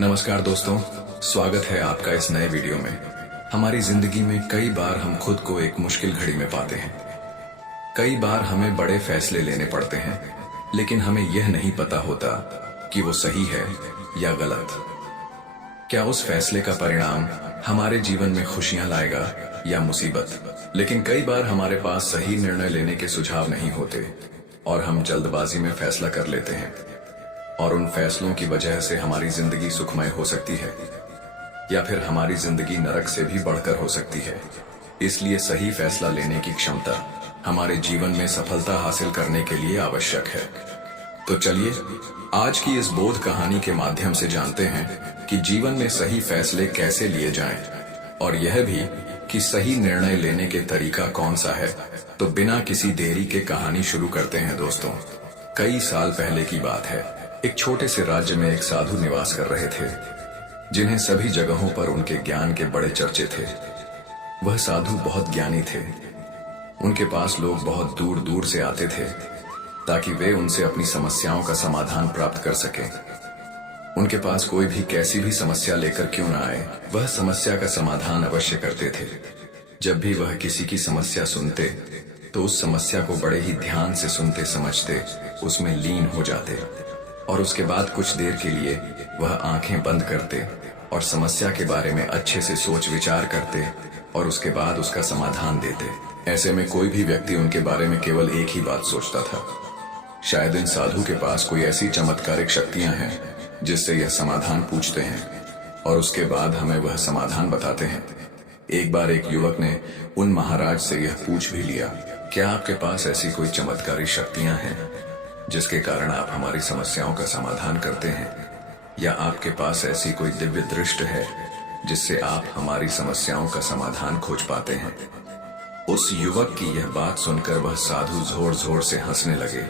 नमस्कार दोस्तों, स्वागत है आपका इस नए वीडियो में। हमारी जिंदगी में कई बार हम खुद को एक मुश्किल घड़ी में पाते हैं। कई बार हमें बड़े फैसले लेने पड़ते हैं, लेकिन हमें यह नहीं पता होता कि वो सही है या गलत। क्या उस फैसले का परिणाम हमारे जीवन में खुशियां लाएगा या मुसीबत। लेकिन कई बार हमारे पास सही निर्णय लेने के सुझाव नहीं होते और हम जल्दबाजी में फैसला कर लेते हैं, और उन फैसलों की वजह से हमारी जिंदगी सुखमय हो सकती है या फिर हमारी जिंदगी नरक से भी बढ़कर हो सकती है। इसलिए सही फैसला लेने की क्षमता हमारे जीवन में सफलता हासिल करने के लिए आवश्यक है। तो चलिए आज की इस बोध कहानी के माध्यम से जानते हैं कि जीवन में सही फैसले कैसे लिए जाएं, और यह भी कि सही निर्णय लेने के तरीका कौन सा है। तो बिना किसी देरी के कहानी शुरू करते हैं दोस्तों। कई साल पहले की बात है। एक छोटे से राज्य में एक साधु निवास कर रहे थे, जिन्हें सभी जगहों पर उनके ज्ञान के बड़े चर्चे थे। वह साधु बहुत ज्ञानी थे। उनके पास लोग बहुत दूर दूर से आते थे ताकि वे उनसे अपनी समस्याओं का समाधान प्राप्त कर सकें। उनके पास कोई भी कैसी भी समस्या लेकर क्यों न आए, वह समस्या का समाधान अवश्य करते थे। जब भी वह किसी की समस्या सुनते तो उस समस्या को बड़े ही ध्यान से सुनते समझते उसमें लीन हो जाते, और उसके बाद कुछ देर के लिए वह आंखें बंद करते और समस्या के बारे में अच्छे से सोच विचार करते और उसके बाद उसका समाधान देते। ऐसे में कोई भी व्यक्ति उनके बारे में केवल एक ही बात सोचता था, शायद इन साधु के पास कोई ऐसी चमत्कारिक शक्तियां हैं जिससे यह समाधान पूछते हैं और उसके बाद हमें वह समाधान बताते हैं। एक बार एक युवक ने उन महाराज से यह पूछ भी लिया, क्या आपके पास ऐसी कोई चमत्कारी शक्तियां हैं जिसके कारण आप हमारी समस्याओं का समाधान करते हैं, या आपके पास ऐसी कोई दिव्य दृष्टि है जिससे आप हमारी समस्याओं का समाधान खोज पाते हैं। उस युवक की यह बात सुनकर वह साधु जोर जोर से हंसने लगे,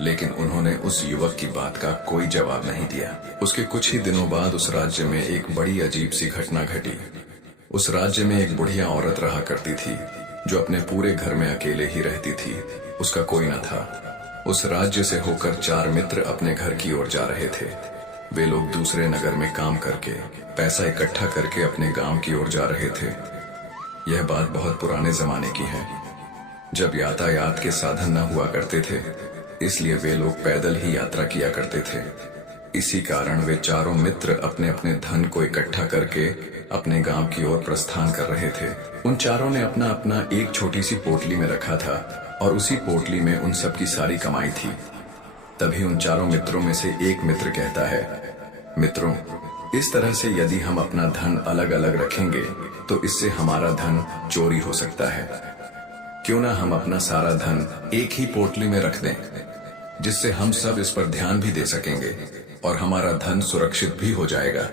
लेकिन उन्होंने उस युवक की बात का कोई जवाब नहीं दिया। उसके कुछ ही दिनों बाद उस राज्य में एक बड़ी अजीब सी घटना घटी। उस राज्य में एक बुढ़िया औरत रहा करती थी जो अपने पूरे घर में अकेले ही रहती थी। उसका कोई न था। उस राज्य से होकर 4 मित्र अपने घर की ओर जा रहे थे। वे लोग दूसरे नगर में काम करके पैसा इकट्ठा करके अपने गांव की ओर जा रहे थे। यह बात बहुत पुराने जमाने की है, जब यातायात के साधन न हुआ करते थे, इसलिए वे लोग पैदल ही यात्रा किया करते थे। इसी कारण वे चारों मित्र अपने अपने धन को इकट्ठा करके अपने गांव की ओर प्रस्थान कर रहे थे। उन चारों ने अपना अपना एक छोटी सी पोटली में रखा था और उसी पोटली में उन सब की सारी कमाई थी। तभी उन चारों मित्रों में से एक मित्र कहता है, मित्रों, इस तरह से यदि हम अपना धन अलग अलग रखेंगे तो इससे हमारा धन चोरी हो सकता है। क्यों ना हम अपना सारा धन एक ही पोटली में रख दें, जिससे हम सब इस पर ध्यान भी दे सकेंगे और हमारा धन सुरक्षित भी हो जाएगा।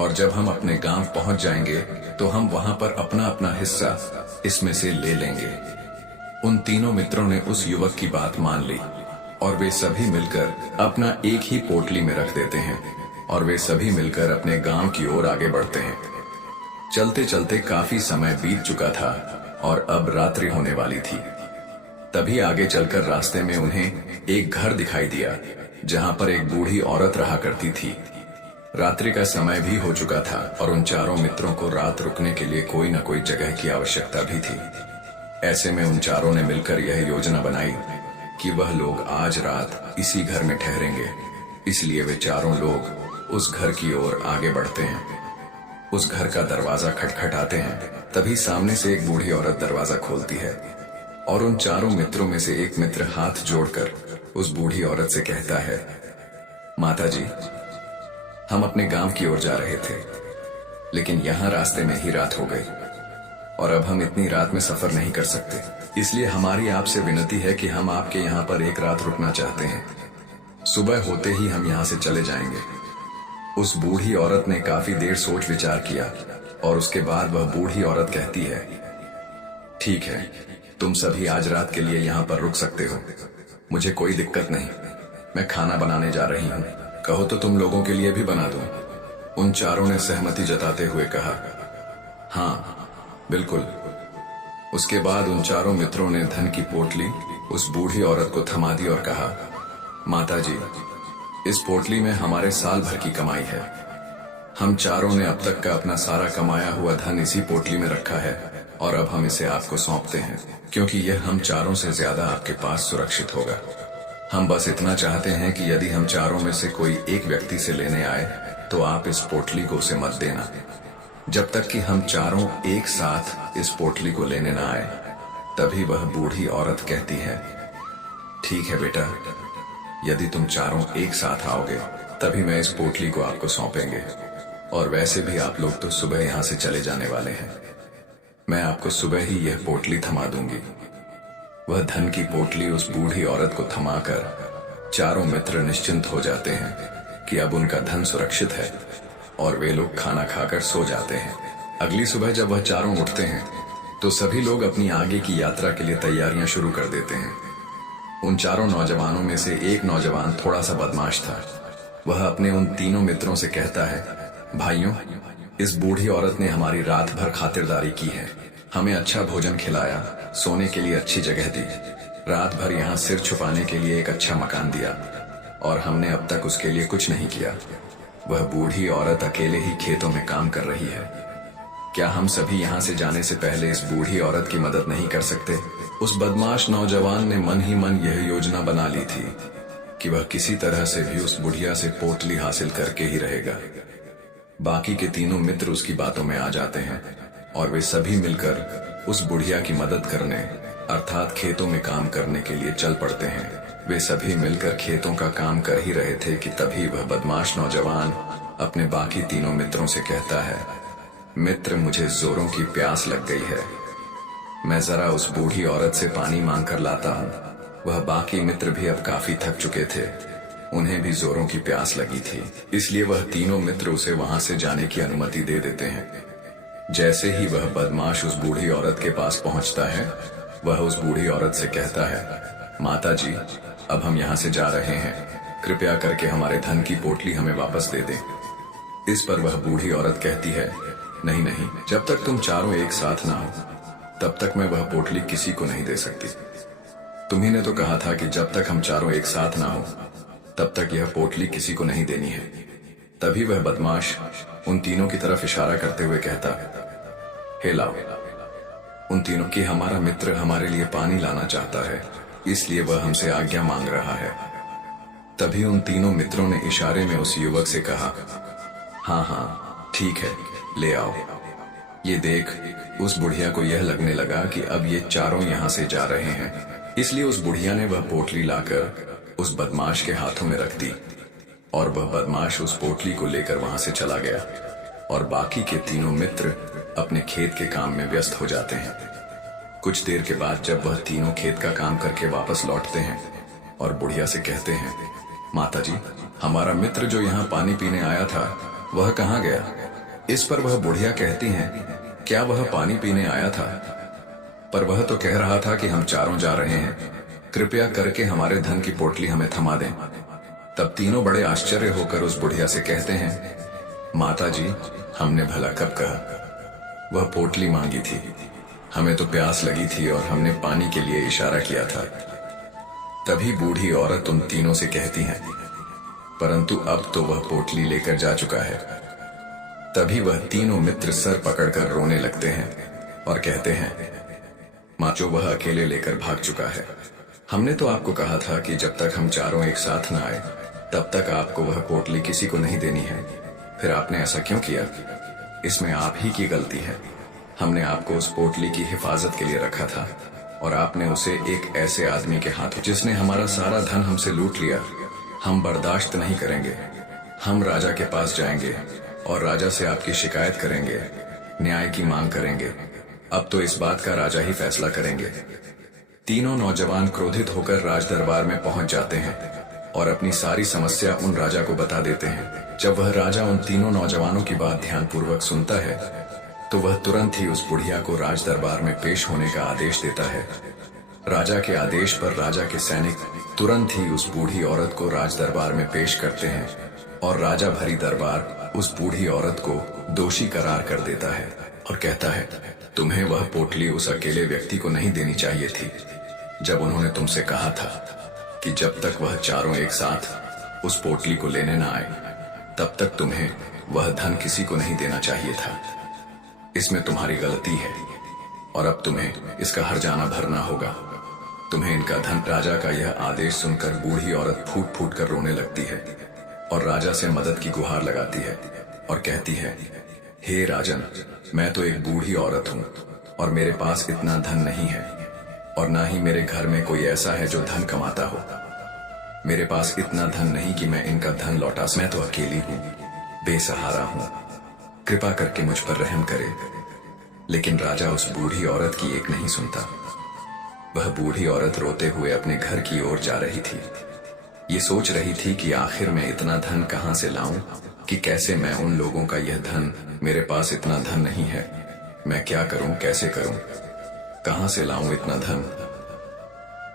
और जब हम अपने गांव पहुंच जाएंगे तो हम वहां पर अपना अपना हिस्सा इसमें से ले लेंगे। उन तीनों मित्रों ने उस युवक की बात मान ली और वे सभी मिलकर अपना एक ही पोटली में रख देते हैं और वे सभी मिलकर अपने गांव की ओर आगे बढ़ते हैं। चलते चलते काफी समय बीत चुका था और अब रात्रि होने वाली थी। तभी आगे चलकर रास्ते में उन्हें एक घर दिखाई दिया जहां पर एक बूढ़ी औरत रहा करती थी। रात्रि का समय भी हो चुका था और उन चारों मित्रों को रात रुकने के लिए कोई न कोई जगह की आवश्यकता भी थी। ऐसे में उन चारों ने मिलकर यह योजना बनाई कि वह लोग आज रात इसी घर में ठहरेंगे। इसलिए वे चारों लोग उस घर की ओर आगे बढ़ते हैं। उस घर का दरवाजा खटखटाते हैं। तभी सामने से एक बूढ़ी औरत दरवाजा खोलती है और उन चारों मित्रों में से एक मित्र हाथ जोड़कर उस बूढ़ी औरत से कहता है, माता जी, हम अपने गांव की ओर जा रहे थे, लेकिन यहाँ रास्ते में ही रात हो गई और अब हम इतनी रात में सफर नहीं कर सकते। इसलिए हमारी आपसे विनती है कि हम आपके यहाँ पर एक रात रुकना चाहते हैं। सुबह होते ही हम यहाँ से चले जाएंगे। उस बूढ़ी औरत ने काफी देर सोच विचार किया और उसके बाद वह बूढ़ी औरत कहती है, ठीक है, तुम सभी आज रात के लिए यहाँ पर रुक सकते हो। मुझे कोई दिक्कत नहीं। मैं खाना बनाने जा रही हूँ, कहो तो तुम लोगों के लिए भी बना दूं। उन चारों ने सहमति जताते हुए कहा, हाँ बिल्कुल। उसके बाद उन चारों मित्रों ने धन की पोटली उस बूढ़ी औरत को थमा दी और कहा, माता जी, इस पोटली में हमारे साल भर की कमाई है। हम चारों ने अब तक का अपना सारा कमाया हुआ धन इसी पोटली में रखा है और अब हम इसे आपको सौंपते हैं क्योंकि यह हम चारों से ज्यादा आपके पास सुरक्षित होगा। हम बस इतना चाहते हैं कि यदि हम चारों में से कोई एक व्यक्ति से लेने आए तो आप इस पोटली को उसे मत देना जब तक कि हम चारों एक साथ इस पोटली को लेने ना आए। तभी वह बूढ़ी औरत कहती है, ठीक है बेटा, यदि तुम चारों एक साथ आओगे तभी मैं इस पोटली को आपको सौंपेंगे। और वैसे भी आप लोग तो सुबह यहाँ से चले जाने वाले हैं। मैं आपको सुबह ही यह पोटली थमा दूंगी। वह धन की पोटली उस बूढ़ी औरत को थमाकर चारों मित्र निश्चिंत हो जाते हैं कि अब उनका धन सुरक्षित है और वे लोग खाना खाकर सो जाते हैं। अगली सुबह जब वह चारों उठते हैं तो सभी लोग अपनी आगे की यात्रा के लिए तैयारियां शुरू कर देते हैं। उन चारों नौजवानों में से एक नौजवान थोड़ा सा बदमाश था। वह अपने उन तीनों मित्रों से कहता है, भाइयों, इस बूढ़ी औरत ने हमारी रात भर खातिरदारी की है, हमें अच्छा भोजन खिलाया, सोने के लिए अच्छी जगह दी, रात भर यहाँ सिर छुपाने के लिए एक अच्छा मकान दिया और हमने अब तक उसके लिए कुछ नहीं किया। वह बूढ़ी औरत अकेले ही खेतों में काम कर रही है। क्या हम सभी यहाँ से जाने से पहले इस बूढ़ी औरत की मदद नहीं कर सकते? उस बदमाश नौजवान ने मन ही मन यह योजना बना ली थी कि वह किसी तरह से भी उस बुढ़िया से पोटली हासिल करके ही रहेगा। बाकी के तीनों मित्र उसकी बातों में आ जाते हैं और वे सभी मिलकर उस बुढ़िया की मदद करने अर्थात खेतों में काम करने के लिए चल पड़ते हैं। वे सभी मिलकर खेतों का काम कर ही रहे थे कि तभी वह बदमाश नौजवान अपने बाकी तीनों मित्रों से कहता है, मित्र, मुझे जोरों की प्यास लग गई है, मैं जरा उस बूढ़ी औरत से पानी मांग कर लाता हूँ। वह बाकी मित्र भी अब काफी थक चुके थे, उन्हें भी जोरों की प्यास लगी थी, इसलिए वह तीनों मित्र उसे वहां से जाने की अनुमति दे देते हैं। जैसे ही वह बदमाश उस बूढ़ी औरत के पास पहुंचता है, वह उस बूढ़ी औरत से कहता है, माता जी, अब हम यहाँ से जा रहे हैं, कृपया करके हमारे धन की पोटली हमें वापस दे दें। इस पर वह बूढ़ी औरत कहती है, नहीं नहीं, जब तक तुम चारों एक साथ ना हो तब तक मैं वह पोटली किसी को नहीं दे सकती। तुम्ही ने तो कहा था कि जब तक हम चारों एक साथ ना हो तब तक यह पोटली किसी को नहीं देनी है। तभी वह बदमाश उन तीनों की तरफ इशारा करते हुए कहता, हे लाओ, उन तीनों की हमारा मित्र हमारे लिए पानी लाना चाहता है, इसलिए वह हमसे आज्ञा मांग रहा है। तभी उन तीनों मित्रों ने इशारे में उस युवक से कहा, हाँ हाँ ठीक है, ले आओ। ये देख, उस बुढ़िया को यह लगने लगा कि अब ये चारों यहाँ से जा रहे हैं, इसलिए उस बुढ़िया ने वह पोटली लाकर उस बदमाश के हाथों में रख दी और वह बदमाश उस पोटली को लेकर वहां से चला गया और बाकी के तीनों मित्र अपने खेत के काम में व्यस्त हो जाते हैं। कुछ देर के बाद जब वह तीनों खेत का काम करके वापस लौटते हैं और बुढ़िया से कहते हैं, माता जी, हमारा मित्र जो यहाँ पानी पीने आया था वह कहाँ गया? इस पर वह बुढ़िया कहती हैं, क्या वह पानी पीने आया था? पर वह तो कह रहा था कि हम चारों जा रहे हैं, कृपया करके हमारे धन की पोटली हमें थमा दें। तब तीनों बड़े आश्चर्य होकर उस बुढ़िया से कहते हैं, माता जी, हमने भला कब कहा? वह पोटली मांगी थी, हमें तो प्यास लगी थी और हमने पानी के लिए इशारा किया था। तभी बूढ़ी औरत उन तीनों से कहती है, परंतु अब तो वह पोटली लेकर जा चुका है। तभी वह तीनों मित्र सर पकड़कर रोने लगते हैं और कहते हैं, माँ, जो वह अकेले लेकर भाग चुका है। हमने तो आपको कहा था कि जब तक हम चारों एक साथ न आए तब तक आपको वह पोटली किसी को नहीं देनी है, फिर आपने ऐसा क्यों किया? इसमें आप ही की गलती है। हमने आपको उस पोटली की हिफाजत के लिए रखा था और आपने उसे एक ऐसे आदमी के हाथों, जिसने हमारा सारा धन हमसे लूट लिया, हम बर्दाश्त नहीं करेंगे। हम राजा के पास जाएंगे और राजा से आपकी शिकायत करेंगे, न्याय की मांग करेंगे। अब तो इस बात का राजा ही फैसला करेंगे। तीनों नौजवान क्रोधित होकर राज दरबार में पहुंच जाते हैं और अपनी सारी समस्या उन राजा को बता देते हैं। जब वह राजा उन तीनों नौजवानों की बात ध्यानपूर्वक सुनता है तो वह तुरंत ही उस बुढ़िया को राज दरबार में पेश होने का आदेश देता है। राजा के आदेश पर राजा के सैनिक तुरंत ही उस बूढ़ी औरत को राज दरबार में पेश करते हैं और राजा भरी दरबार उस बूढ़ी औरत को दोषी करार कर देता है और कहता है, तुम्हें वह पोटली उस अकेले व्यक्ति को नहीं देनी चाहिए थी, जब उन्होंने तुमसे कहा था कि जब तक वह चारों एक साथ उस पोटली को लेने न आए तब तक तुम्हें वह धन किसी को नहीं देना चाहिए था। इसमें तुम्हारी गलती है और अब तुम्हें इसका हर्जाना भरना होगा। तुम्हें इनका धन। राजा का यह आदेश सुनकर बूढ़ी औरत फूट फूट कर रोने लगती है और राजा से मदद की गुहार लगाती है और कहती है, हे राजन, मैं तो एक बूढ़ी औरत हूँ और मेरे पास इतना धन नहीं है और ना ही मेरे घर में कोई ऐसा है जो धन कमाता हो। मेरे पास इतना धन नहीं कि मैं इनका धन लौटा। मैं तो अकेली हूँ, बेसहारा हूँ, कृपा करके मुझ पर रहम करे। लेकिन राजा उस बूढ़ी औरत की एक नहीं सुनता। वह बूढ़ी औरत रोते हुए अपने घर की ओर जा रही थी। ये सोच रही थी कि आखिर मैं इतना धन कहां से लाऊं कि कैसे मैं उन लोगों का यह धन। मेरे पास इतना धन नहीं है, मैं क्या करूं, कैसे करूं, कहां से लाऊं इतना धन।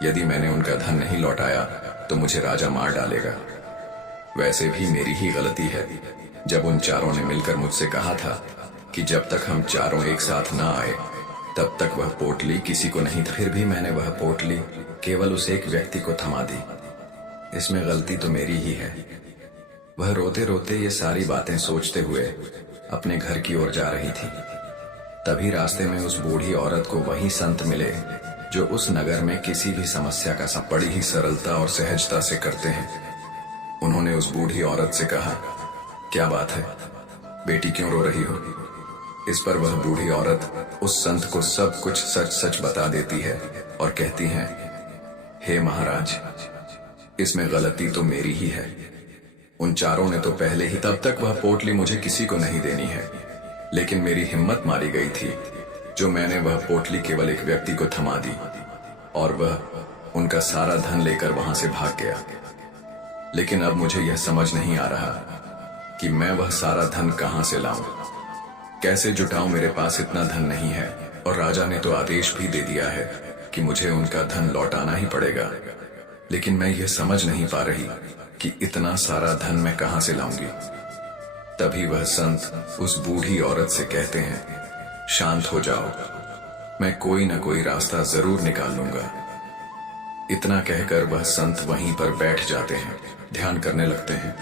यदि मैंने उनका धन नहीं लौटाया तो मुझे राजा मार डालेगा। वैसे भी मेरी ही गलती है। जब उन चारों ने मिलकर मुझसे कहा था कि जब तक हम चारों एक साथ ना आए तब तक वह पोटली किसी को नहीं। फिर भी मैंने वह पोटली केवल उस एक व्यक्ति को थमा दी। इसमें गलती तो मेरी ही है। वह रोते रोते ये सारी बातें सोचते हुए अपने घर की ओर जा रही थी। तभी रास्ते में उस बूढ़ी औरत को वही संत मिले जो उस नगर में किसी भी समस्या का बड़ी ही सरलता और सहजता से करते हैं। उन्होंने उस बूढ़ी औरत से कहा, क्या बात है बेटी, क्यों रो रही हो? इस पर वह बूढ़ी औरत उस संत को सब कुछ सच सच बता देती है और कहती है, हे महाराज, इसमें गलती तो मेरी ही है। उन चारों ने तो पहले ही। तब तक वह पोटली मुझे किसी को नहीं देनी है, लेकिन मेरी हिम्मत मारी गई थी जो मैंने वह पोटली केवल एक व्यक्ति को थमा दी और वह उनका सारा धन लेकर वहां से भाग गया। लेकिन अब मुझे यह समझ नहीं आ रहा कि मैं वह सारा धन कहां से लाऊं, कैसे जुटाऊं। मेरे पास इतना धन नहीं है और राजा ने तो आदेश भी दे दिया है कि मुझे उनका धन लौटाना ही पड़ेगा। लेकिन मैं यह समझ नहीं पा रही कि इतना सारा धन मैं कहां से लाऊंगी। तभी वह संत उस बूढ़ी औरत से कहते हैं, शांत हो जाओ, मैं कोई न कोई रास्ता जरूर निकाल लूंगा। इतना कहकर वह संत वहीं पर बैठ जाते हैं, ध्यान करने लगते हैं।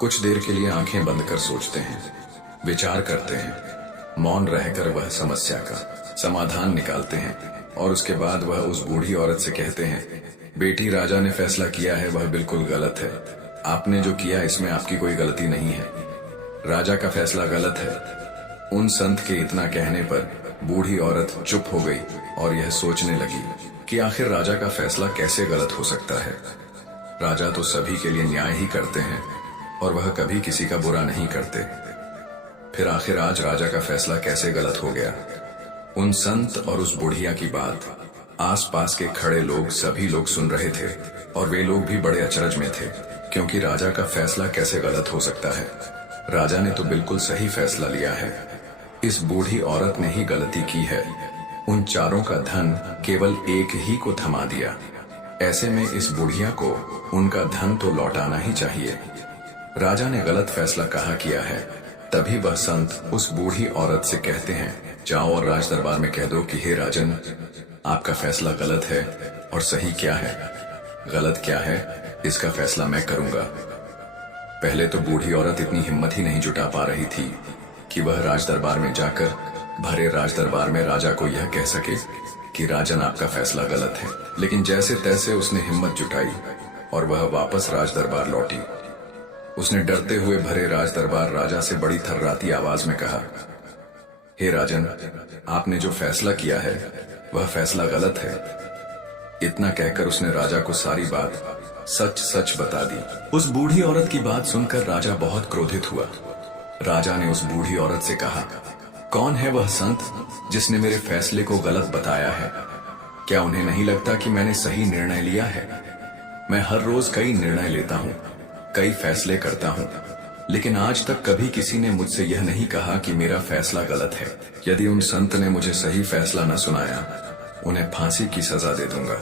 कुछ देर के लिए आंखें बंद कर सोचते हैं, विचार करते हैं। मौन रहकर वह समस्या का समाधान निकालते हैं और उसके बाद वह उस बूढ़ी औरत से कहते हैं, बेटी, राजा ने फैसला किया है वह बिल्कुल गलत है। आपने जो किया इसमें आपकी कोई गलती नहीं है। राजा का फैसला गलत है। उन संत के इतना कहने पर बूढ़ी औरत चुप हो गई और यह सोचने लगी कि आखिर राजा का फैसला कैसे गलत हो सकता है। राजा तो सभी के लिए न्याय ही करते हैं और वह कभी किसी का बुरा नहीं करते। फिर आखिर आज राजा का फैसला कैसे गलत हो गया? उन संत और उस बुढ़िया की बात आसपास के खड़े लोग सभी लोग सुन रहे थे और वे लोग भी बड़े अचरज में थे, क्योंकि राजा का फैसला कैसे गलत हो सकता है। राजा ने तो बिल्कुल सही फैसला लिया है। इस बूढ़ी औरत ने ही गलती की है। उन चारों का धन केवल एक ही को थमा दिया। ऐसे में इस बुढ़िया को उनका धन तो लौटाना ही चाहिए। राजा ने गलत फैसला कहा किया है। तभी वह संत उस बूढ़ी औरत से कहते हैं, जाओ और राज दरबार में कह दो कि हे राजन, आपका फैसला गलत है और सही क्या है, गलत क्या है, इसका फैसला मैं करूंगा। पहले तो बूढ़ी औरत इतनी हिम्मत ही नहीं जुटा पा रही थी कि वह राज दरबार में जाकर भरे राज दरबार में राजा को यह कह सके कि राजन, आपका फैसला गलत है। लेकिन जैसे तैसे उसने हिम्मत जुटाई और वह वापस राज दरबार लौटी। उसने डरते हुए भरे राज दरबार राजा से बड़ी थर्राती आवाज में कहा, हे राजन, आपने जो फैसला किया है वह फैसला गलत है। इतना कहकर उसने राजा को सारी बात सच सच बता दी। उस बूढ़ी औरत की बात सुनकर राजा बहुत क्रोधित हुआ। राजा ने उस बूढ़ी औरत से कहा, कौन है वह संत जिसने मेरे फैसले को गलत बताया है? क्या उन्हें नहीं लगता कि मैंने सही निर्णय लिया है? मैं हर रोज कई निर्णय लेता हूँ, कई फैसले करता हूँ, लेकिन आज तक कभी किसी ने मुझसे यह नहीं कहा कि मेरा फैसला गलत है। यदि उन संत ने मुझे सही फैसला न सुनाया, उन्हें फांसी की सजा दे दूंगा।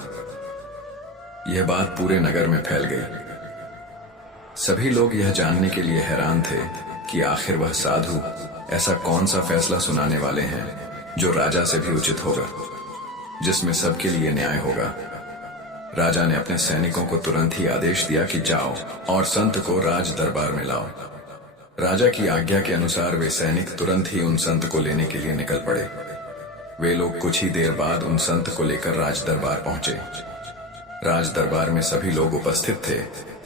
यह बात पूरे नगर में फैल गई। सभी लोग यह जानने के लिए हैरान थे कि आखिर वह साधु ऐसा कौन सा फैसला सुनाने वाले हैं जो राजा से भी उचित होगा, जिसमें सबके लिए न्याय होगा। राजा ने अपने सैनिकों को तुरंत ही आदेश दिया कि जाओ और संत को राज दरबार में लाओ। राजा की आज्ञा के अनुसार वे सैनिक तुरंत ही उन संत को लेने के लिए निकल पड़े। वे लोग कुछ ही देर बाद उन संत को लेकर राज दरबार पहुंचे। राज दरबार में सभी लोग उपस्थित थे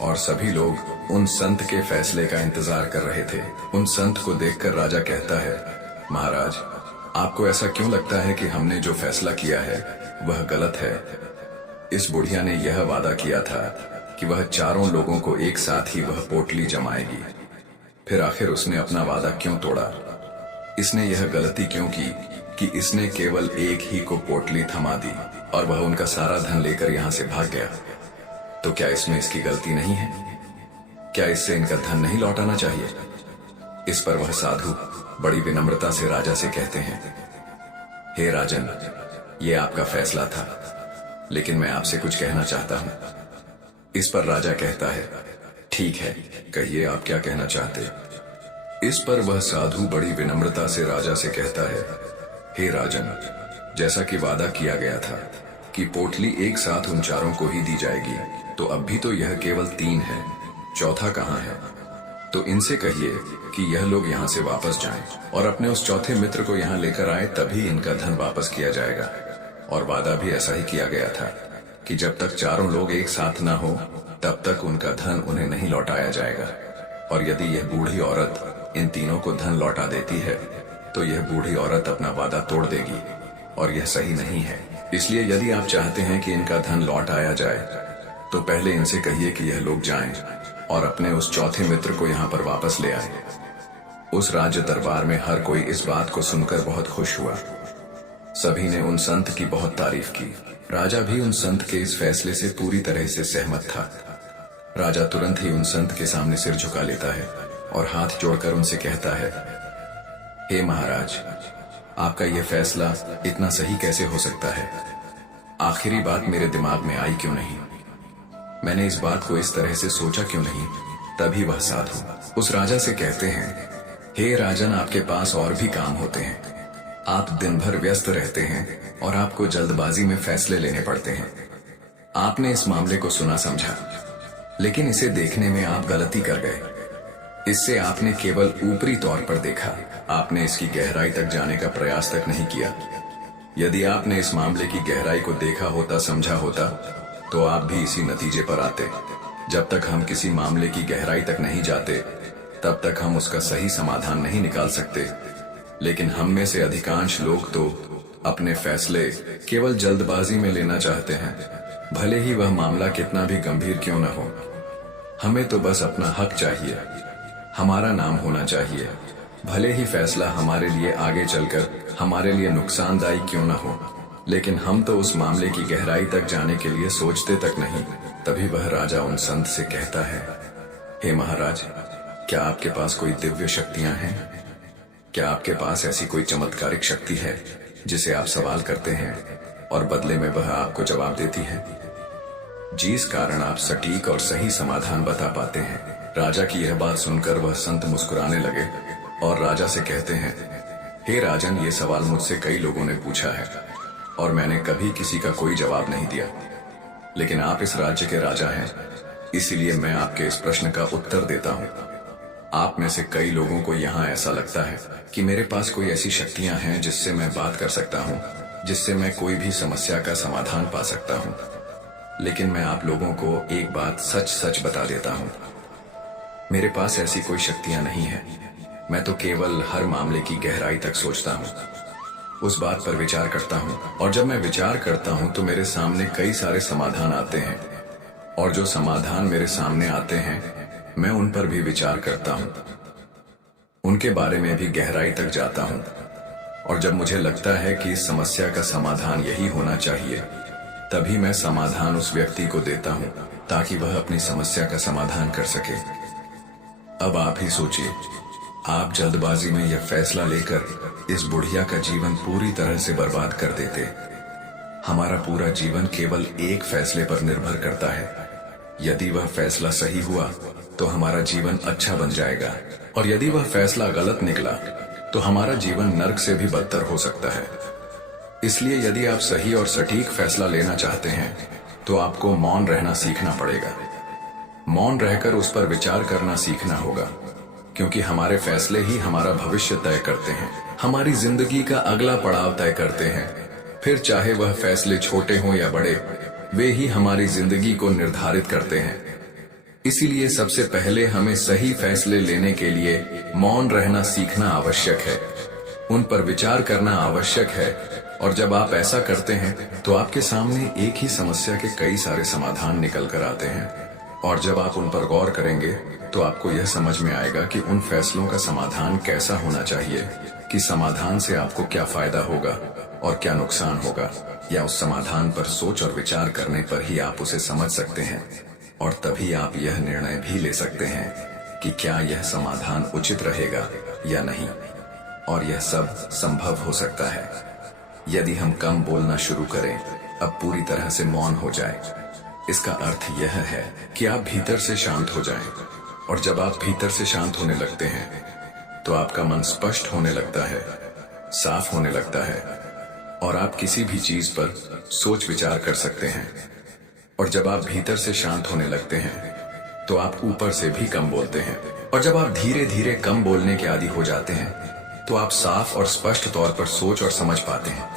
और सभी लोग उन संत के फैसले का इंतजार कर रहे थे। उन संत को देखकर राजा कहता है, महाराज, आपको ऐसा क्यों लगता है कि हमने जो फैसला किया है वह गलत है? इस बुढ़िया ने यह वादा किया था कि वह चारों लोगों को एक साथ ही वह पोटली जमाएगी, फिर आखिर उसने अपना वादा क्यों तोड़ा? इसने यह गलती क्यों की कि इसने केवल एक ही को पोटली थमा दी और वह उनका सारा धन लेकर यहां से भाग गया? तो क्या इसमें इसकी गलती नहीं है? क्या इससे इनका धन नहीं लौटाना चाहिए? इस पर वह साधु बड़ी विनम्रता से राजा से कहते हैं, हे राजन, ये आपका फैसला था, लेकिन मैं आपसे कुछ कहना चाहता हूं। इस पर राजा कहता है, ठीक है, कहिए आप क्या कहना चाहते? इस पर वह साधु बड़ी विनम्रता से राजा से कहता है, हे राजन, जैसा कि वादा किया गया था कि पोटली एक साथ उन चारों को ही दी जाएगी, तो अब भी तो यह केवल 3 है, चौथा कहाँ है? तो इनसे कहिए कि यह लोग यहाँ से वापस जाएं और अपने उस चौथे मित्र को यहाँ लेकर आए, तभी इनका धन वापस किया जाएगा। और वादा भी ऐसा ही किया गया था कि जब तक चारों लोग एक साथ ना हो तब तक उनका धन उन्हें नहीं लौटाया जाएगा। और यदि यह बूढ़ी औरत इन तीनों को धन लौटा देती है तो यह बूढ़ी औरत अपना वादा तोड़ देगी और यह सही नहीं है। इसलिए यदि आप चाहते हैं कि इनका धन लौट आया जाए तो पहले इनसे कहिए कि यह लोग जाएं और अपने उस चौथे मित्र को यहाँ पर वापस ले आए। उस राज्य दरबार में हर कोई इस बात को सुनकर बहुत खुश हुआ। सभी ने उन संत की बहुत तारीफ की। राजा भी उन संत के इस फैसले से पूरी तरह से सहमत था। राजा तुरंत ही उन संत के सामने सिर झुका लेता है और हाथ जोड़कर उनसे कहता है, हे महाराज, आपका यह फैसला इतना सही कैसे हो सकता है? आखिरी बात मेरे दिमाग में आई क्यों नहीं? मैंने इस बात को इस तरह से सोचा क्यों नहीं? तभी वह साधु उस राजा से कहते हैं, हे राजन, आपके पास और भी काम होते हैं। आप दिन भर व्यस्त रहते हैं और आपको जल्दबाजी में फैसले लेने पड़ते हैं। आपने इस मामले को सुना समझा, लेकिन इसे देखने में आप गलती कर गए। इससे आपने केवल ऊपरी तौर पर देखा, आपने इसकी गहराई तक जाने का प्रयास तक नहीं किया। यदि आपने इस मामले की गहराई को देखा होता, समझा होता, तो आप भी इसी नतीजे पर आते। जब तक हम किसी मामले की गहराई तक नहीं जाते तब तक हम उसका सही समाधान नहीं निकाल सकते। लेकिन हम में से अधिकांश लोग तो अपने फैसले केवल जल्दबाजी में लेना चाहते हैं, भले ही वह मामला कितना भी गंभीर क्यों न हो। हमें तो बस अपना हक चाहिए, हमारा नाम होना चाहिए, भले ही फैसला हमारे लिए आगे चलकर हमारे लिए नुकसानदायी क्यों न हो। लेकिन हम तो उस मामले की गहराई तक जाने के लिए सोचते तक नहीं। तभी वह राजा उन संत से कहता है, हे महाराज, क्या आपके पास कोई दिव्य शक्तियां हैं? क्या आपके पास ऐसी कोई चमत्कारिक शक्ति है जिसे आप सवाल करते हैं और बदले में वह आपको जवाब देती है, जिस कारण आप सटीक और सही समाधान बता पाते हैं? राजा की यह बात सुनकर वह संत मुस्कुराने लगे और राजा से कहते हैं, हे राजन, ये सवाल मुझसे कई लोगों ने पूछा है और मैंने कभी किसी का कोई जवाब नहीं दिया। लेकिन आप इस राज्य के राजा हैं, इसीलिए मैं आपके इस प्रश्न का उत्तर देता हूँ। आप में से कई लोगों को यहाँ ऐसा लगता है कि मेरे पास कोई ऐसी शक्तियां हैं जिससे मैं बात कर सकता हूँ, जिससे मैं कोई भी समस्या का समाधान पा सकता हूँ। लेकिन मैं आप लोगों को एक बात सच सच बता देता हूँ, मेरे पास ऐसी कोई शक्तियां नहीं है। मैं तो केवल हर मामले की गहराई तक सोचता हूँ, उस बात पर विचार करता हूँ, और जब मैं विचार करता हूँ तो मेरे सामने कई सारे समाधान आते हैं, और जो समाधान मेरे सामने आते हैं मैं उन पर भी विचार करता हूँ, उनके बारे में भी गहराई तक जाता हूँ। और जब मुझे लगता है कि इस समस्या का समाधान यही होना चाहिए, तभी मैं समाधान उस व्यक्ति को देता हूँ ताकि वह अपनी समस्या का समाधान कर सके। अब आप ही सोचिए, आप जल्दबाजी में यह फैसला लेकर इस बुढ़िया का जीवन पूरी तरह से बर्बाद कर देते। हमारा पूरा जीवन केवल एक फैसले पर निर्भर करता है। यदि वह फैसला सही हुआ तो हमारा जीवन अच्छा बन जाएगा, और यदि वह फैसला गलत निकला तो हमारा जीवन नर्क से भी बदतर हो सकता है। इसलिए यदि आप सही और सटीक फैसला लेना चाहते हैं तो आपको मौन रहना सीखना पड़ेगा। मौन रहकर उस पर विचार करना सीखना होगा। क्योंकि हमारे फैसले ही हमारा भविष्य तय करते हैं, हमारी जिंदगी का अगला पड़ाव तय करते हैं। फिर चाहे वह फैसले छोटे हों या बड़े, वे ही हमारी जिंदगी को निर्धारित करते हैं। इसीलिए सबसे पहले हमें सही फैसले लेने के लिए मौन रहना सीखना आवश्यक है, उन पर विचार करना आवश्यक है। और जब आप ऐसा करते हैं तो आपके सामने एक ही समस्या के कई सारे समाधान निकल कर आते हैं। और जब आप उन पर गौर करेंगे तो आपको यह समझ में आएगा कि उन फैसलों का समाधान कैसा होना चाहिए, कि समाधान से आपको क्या फायदा होगा और क्या नुकसान होगा, या उस समाधान पर सोच और विचार करने पर ही आप उसे समझ सकते हैं। और तभी आप यह निर्णय भी ले सकते हैं कि क्या यह समाधान उचित रहेगा या नहीं। और यह सब संभव हो सकता है यदि हम कम बोलना शुरू करें, अब पूरी तरह से मौन हो जाए। इसका अर्थ यह है कि आप भीतर से शांत हो जाएं। और जब आप भीतर से शांत होने लगते हैं तो आपका मन स्पष्ट होने लगता है, साफ होने लगता है, और आप किसी भी चीज पर सोच विचार कर सकते हैं। और जब आप भीतर से शांत होने लगते हैं तो आप ऊपर से भी कम बोलते हैं। और जब आप धीरे धीरे कम बोलने के आदी हो जाते हैं तो आप साफ और स्पष्ट तौर पर सोच और समझ पाते हैं।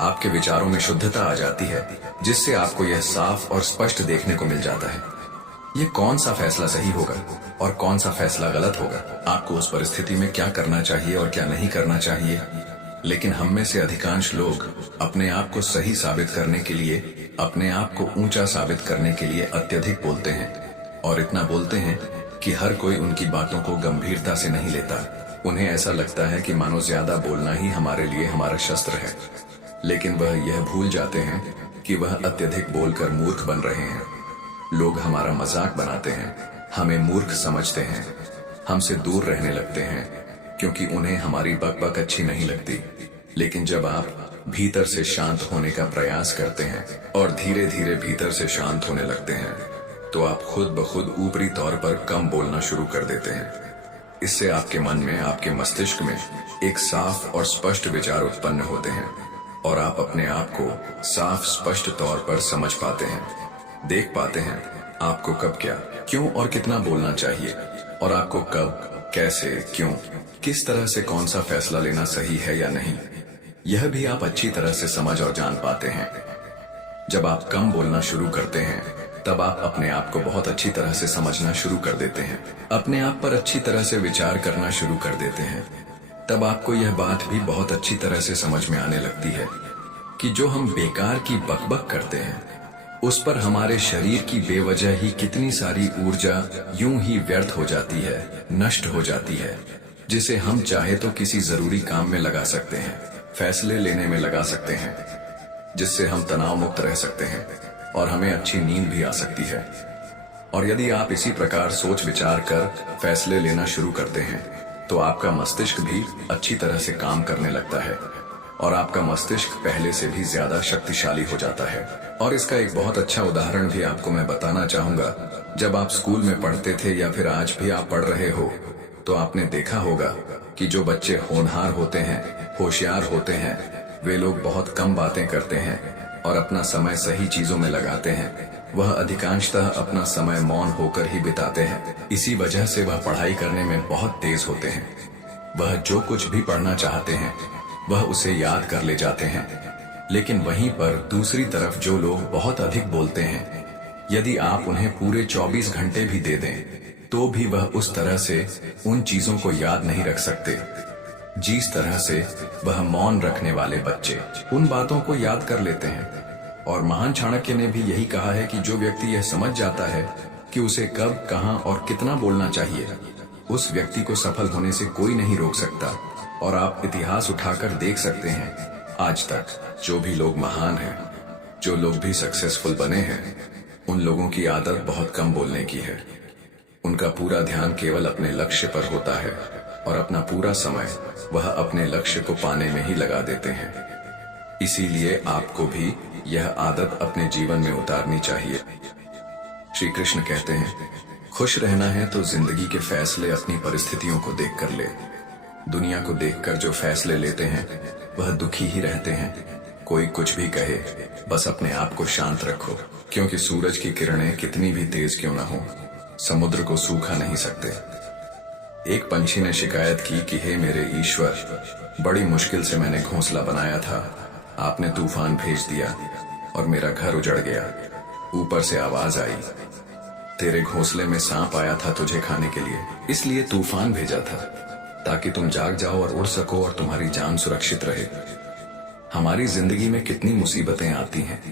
आपके विचारों में शुद्धता आ जाती है, जिससे आपको यह साफ और स्पष्ट देखने को मिल जाता है ये कौन सा फैसला सही होगा और कौन सा फैसला गलत होगा। आपको उस परिस्थिति में क्या करना चाहिए और क्या नहीं करना चाहिए। लेकिन हम में से अधिकांश लोग अपने आप को सही साबित करने के लिए, अपने आप को ऊंचा साबित करने के लिए अत्यधिक बोलते हैं। और इतना बोलते हैं कि हर कोई उनकी बातों को गंभीरता से नहीं लेता। उन्हें ऐसा लगता है कि मानो ज्यादा बोलना ही हमारे लिए हमारा शस्त्र है। लेकिन वह यह भूल जाते हैं कि वह अत्यधिक बोलकर मूर्ख बन रहे हैं। लोग हमारा मजाक बनाते हैं, हमें मूर्ख समझते हैं, हमसे दूर रहने लगते हैं, क्योंकि उन्हें हमारी बकबक अच्छी नहीं लगती। लेकिन जब आप भीतर से शांत होने का प्रयास करते हैं और धीरे धीरे भीतर से शांत होने लगते हैं तो आप खुद ब खुद ऊपरी तौर पर कम बोलना शुरू कर देते हैं। इससे आपके मन में, आपके मस्तिष्क में एक साफ और स्पष्ट विचार उत्पन्न होते हैं और आप अपने आप को साफ स्पष्ट तौर पर समझ पाते हैं, देख पाते हैं आपको कब क्या, क्यों और कितना बोलना चाहिए, और आपको कब, कैसे, क्यों, किस तरह से कौन सा फैसला लेना सही है या नहीं, यह भी आप अच्छी तरह से समझ और जान पाते हैं। जब आप कम बोलना शुरू करते हैं तब आप अपने आप को बहुत अच्छी तरह से समझना शुरू कर देते हैं, अपने आप पर अच्छी तरह से विचार करना शुरू कर देते हैं। तब आपको यह बात भी बहुत अच्छी तरह से समझ में आने लगती है कि जो हम बेकार की बकबक करते हैं उस पर हमारे शरीर की बेवजह ही कितनी सारी ऊर्जा यूं ही व्यर्थ हो जाती है, नष्ट हो जाती है, जिसे हम चाहे तो किसी जरूरी काम में लगा सकते हैं, फैसले लेने में लगा सकते हैं, जिससे हम तनाव मुक्त रह सकते हैं और हमें अच्छी नींद भी आ सकती है। और यदि आप इसी प्रकार सोच विचार कर फैसले लेना शुरू करते हैं तो आपका मस्तिष्क भी अच्छी तरह से काम करने लगता है और आपका मस्तिष्क पहले से भी ज्यादा शक्तिशाली हो जाता है। और इसका एक बहुत अच्छा उदाहरण भी आपको मैं बताना चाहूंगा। जब आप स्कूल में पढ़ते थे या फिर आज भी आप पढ़ रहे हो तो आपने देखा होगा कि जो बच्चे होनहार होते हैं, होशियार होते हैं, वे लोग बहुत कम बातें करते हैं और अपना समय सही चीजों में लगाते हैं। वह अधिकांशतः अपना समय मौन होकर ही बिताते हैं। इसी वजह से वह पढ़ाई करने में बहुत तेज होते हैं। वह जो कुछ भी पढ़ना चाहते हैं वह उसे याद कर ले जाते हैं। लेकिन वहीं पर दूसरी तरफ जो लोग बहुत अधिक बोलते हैं, यदि आप उन्हें पूरे 24 घंटे भी दे दें तो भी वह उस तरह से उन चीजों को याद नहीं रख सकते जिस तरह से वह मौन रखने वाले बच्चे उन बातों को याद कर लेते हैं। और महान चाणक्य ने भी यही कहा है कि जो व्यक्ति यह समझ जाता है कि उसे कब, कहां और कितना बोलना चाहिए, उस व्यक्ति को सफल होने से कोई नहीं रोक सकता। और आप इतिहास उठाकर देख सकते हैं, आज तक जो भी लोग महान हैं, जो लोग भी सक्सेसफुल बने हैं, उन लोगों की आदत बहुत कम बोलने की है। उनका पूरा ध्यान केवल अपने लक्ष्य पर होता है और अपना पूरा समय वह अपने लक्ष्य को पाने में ही लगा देते हैं। इसीलिए आपको भी यह आदत अपने जीवन में उतारनी चाहिए। श्री कृष्ण कहते हैं, खुश रहना है तो जिंदगी के फैसले अपनी परिस्थितियों को देखकर ले। दुनिया को देखकर जो फैसले लेते हैं वह दुखी ही रहते हैं। कोई कुछ भी कहे, बस अपने आप को शांत रखो, क्योंकि सूरज की किरणें कितनी भी तेज क्यों न हो, समुद्र को सूखा नहीं सकते। एक पंछी ने शिकायत की कि हे मेरे ईश्वर, बड़ी मुश्किल से मैंने घोंसला बनाया था, आपने तूफान भेज दिया और मेरा घर उजड़ गया। ऊपर से आवाज आई, तेरे घोंसले में सांप आया था तुझे खाने के लिए, इसलिए तूफान भेजा था ताकि तुम जाग जाओ और उड़ सको और तुम्हारी जान सुरक्षित रहे। हमारी जिंदगी में कितनी मुसीबतें आती हैं,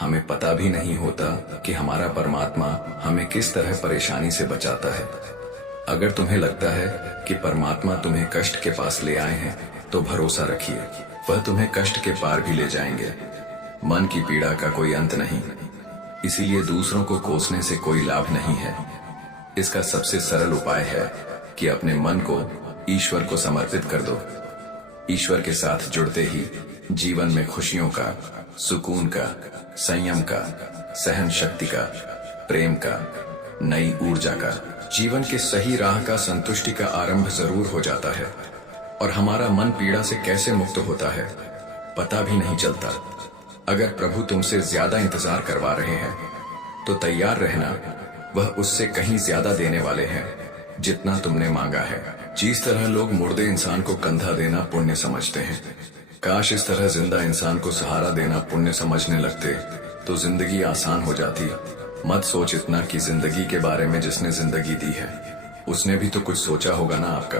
हमें पता भी नहीं होता कि हमारा परमात्मा हमें किस तरह परेशानी से बचाता है। अगर तुम्हें लगता है कि परमात्मा तुम्हें कष्ट के पास ले आए हैं तो भरोसा रखिए, वह तुम्हें कष्ट के पार भी ले जाएंगे। मन की पीड़ा का कोई अंत नहीं, इसीलिए दूसरों को कोसने से कोई लाभ नहीं है। इसका सबसे सरल उपाय है कि अपने मन को ईश्वर को समर्पित कर दो। ईश्वर के साथ जुड़ते ही जीवन में खुशियों का, सुकून का, संयम का, सहन शक्ति का, प्रेम का, नई ऊर्जा का, जीवन के सही राह का, संतुष्टि का आरंभ जरूर हो जाता है। और हमारा मन पीड़ा से कैसे मुक्त होता है पता भी नहीं चलता। अगर प्रभु तुमसे ज्यादा इंतजार करवा रहे हैं तो तैयार रहना, वह उससे कहीं ज्यादा देने वाले हैं जितना तुमने मांगा है। जिस तरह लोग मुर्दे इंसान को कंधा देना पुण्य समझते हैं, काश इस तरह जिंदा इंसान को सहारा देना पुण्य समझने लगते तो जिंदगी आसान हो जाती। मत सोच इतना कि जिंदगी के बारे में जिसने जिंदगी दी है उसने भी तो कुछ सोचा होगा ना। आपका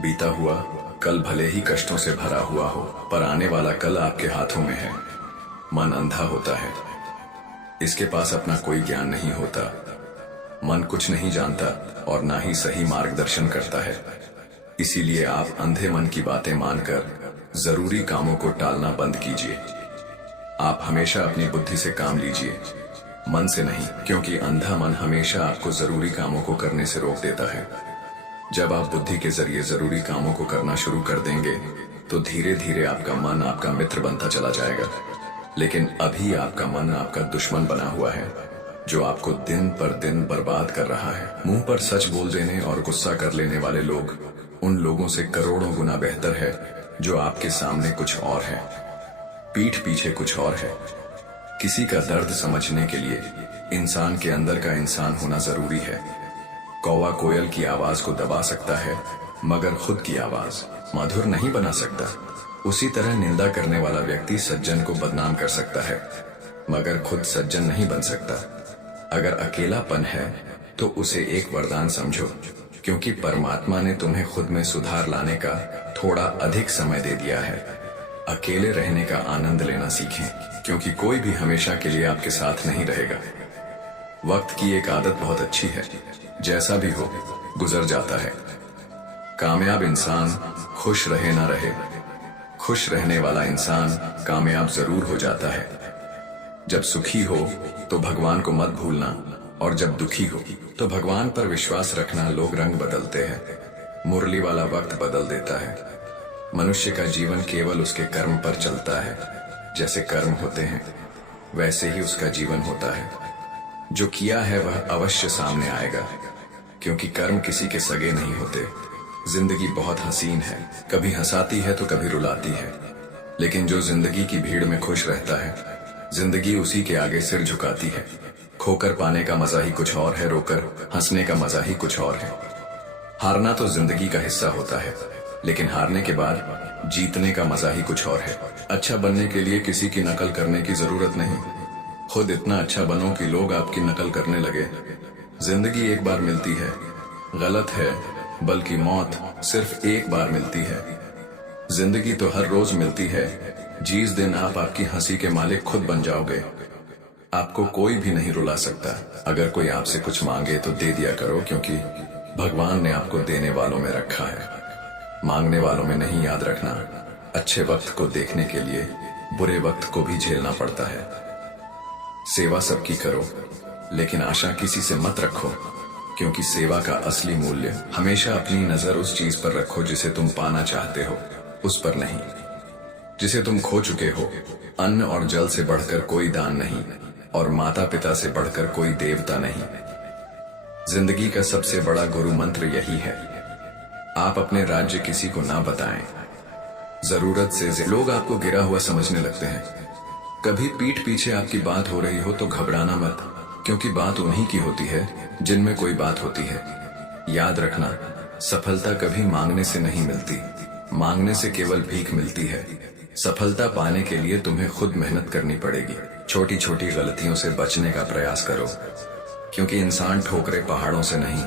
बीता हुआ कल भले ही कष्टों से भरा हुआ हो, पर आने वाला कल आपके हाथों में है। मन अंधा होता है, इसके पास अपना कोई ज्ञान नहीं होता। मन कुछ नहीं जानता और ना ही सही मार्गदर्शन करता है। इसीलिए आप अंधे मन की बातें मानकर जरूरी कामों को टालना बंद कीजिए। आप हमेशा अपनी बुद्धि से काम लीजिए, मन से नहीं, क्योंकि अंधा मन हमेशा आपको जरूरी कामों को करने से रोक देता है। जब आप बुद्धि के जरिए जरूरी कामों को करना शुरू कर देंगे तो धीरे धीरे आपका मन आपका मित्र बनता चला जाएगा। लेकिन अभी आपका मन आपका दुश्मन बना हुआ है, जो आपको दिन पर दिन बर्बाद कर रहा है। मुंह पर सच बोल देने और गुस्सा कर लेने वाले लोग उन लोगों से करोड़ों गुना बेहतर है जो आपके सामने कुछ और है, पीठ पीछे कुछ और है। किसी का दर्द समझने के लिए इंसान के अंदर का इंसान होना जरूरी है। कौवा कोयल की आवाज को दबा सकता है मगर खुद की आवाज मधुर नहीं बना सकता। उसी तरह निंदा करने वाला व्यक्ति सज्जन को बदनाम कर सकता है मगर खुद सज्जन नहीं बन सकता। अगर अकेलापन है तो उसे एक वरदान समझो, क्योंकि परमात्मा ने तुम्हें खुद में सुधार लाने का थोड़ा अधिक समय दे दिया है। अकेले रहने का आनंद लेना सीखें, क्योंकि कोई भी हमेशा के लिए आपके साथ नहीं रहेगा। वक्त की एक आदत बहुत अच्छी है, जैसा भी हो गुजर जाता है। कामयाब इंसान खुश रहे ना रहे, खुश रहने वाला इंसान कामयाब जरूर हो जाता है। जब सुखी हो तो भगवान को मत भूलना, और जब दुखी हो तो भगवान पर विश्वास रखना। लोग रंग बदलते हैं, मुरली वाला वक्त बदल देता है। मनुष्य का जीवन केवल उसके कर्म पर चलता है। जैसे कर्म होते हैं वैसे ही उसका जीवन होता है। जो किया है वह अवश्य सामने आएगा, क्योंकि कर्म किसी के सगे नहीं होते। जिंदगी बहुत हसीन है, कभी हंसाती है तो कभी रुलाती है, लेकिन जो जिंदगी की भीड़ में खुश रहता है जिंदगी उसी के आगे सिर झुकाती है। खोकर पाने का मजा ही कुछ और है, रोकर हंसने का मजा ही कुछ और है। हारना तो जिंदगी का हिस्सा होता है, लेकिन हारने के बाद जीतने का मजा ही कुछ और है। अच्छा बनने के लिए किसी की नकल करने की जरूरत नहीं, खुद इतना अच्छा बनो कि लोग आपकी नकल करने लगे। जिंदगी एक बार मिलती है, गलत है, बल्कि मौत सिर्फ एक बार मिलती है। जिंदगी तो हर रोज मिलती है। जिस दिन आप आपकी हंसी के मालिक खुद बन जाओगे, आपको कोई भी नहीं रुला सकता। अगर कोई आपसे कुछ मांगे तो दे दिया करो, क्योंकि भगवान ने आपको देने वालों में रखा है, मांगने वालों में नहीं। याद रखना, अच्छे वक्त को देखने के लिए बुरे वक्त को भी झेलना पड़ता है। सेवा सबकी करो, लेकिन आशा किसी से मत रखो, क्योंकि सेवा का असली मूल्य हमेशा अपनी नजर उस चीज पर रखो जिसे तुम पाना चाहते हो, उस पर नहीं जिसे तुम खो चुके हो। अन्न और जल से बढ़कर कोई दान नहीं, और माता पिता से बढ़कर कोई देवता नहीं। जिंदगी का सबसे बड़ा गुरु मंत्र यही है, आप अपने राज्य किसी को ना बताएं। जरूरत से लोग आपको गिरा हुआ समझने लगते हैं। कभी पीठ पीछे आपकी बात हो रही हो तो घबराना मत, क्योंकि बात उन्हीं की होती है जिनमें कोई बात होती है। याद रखना, सफलता कभी मांगने से नहीं मिलती, मांगने से केवल भीख मिलती है। सफलता पाने के लिए तुम्हें खुद मेहनत करनी पड़ेगी। छोटी छोटी गलतियों से बचने का प्रयास करो, क्योंकि इंसान ठोकरे पहाड़ों से नहीं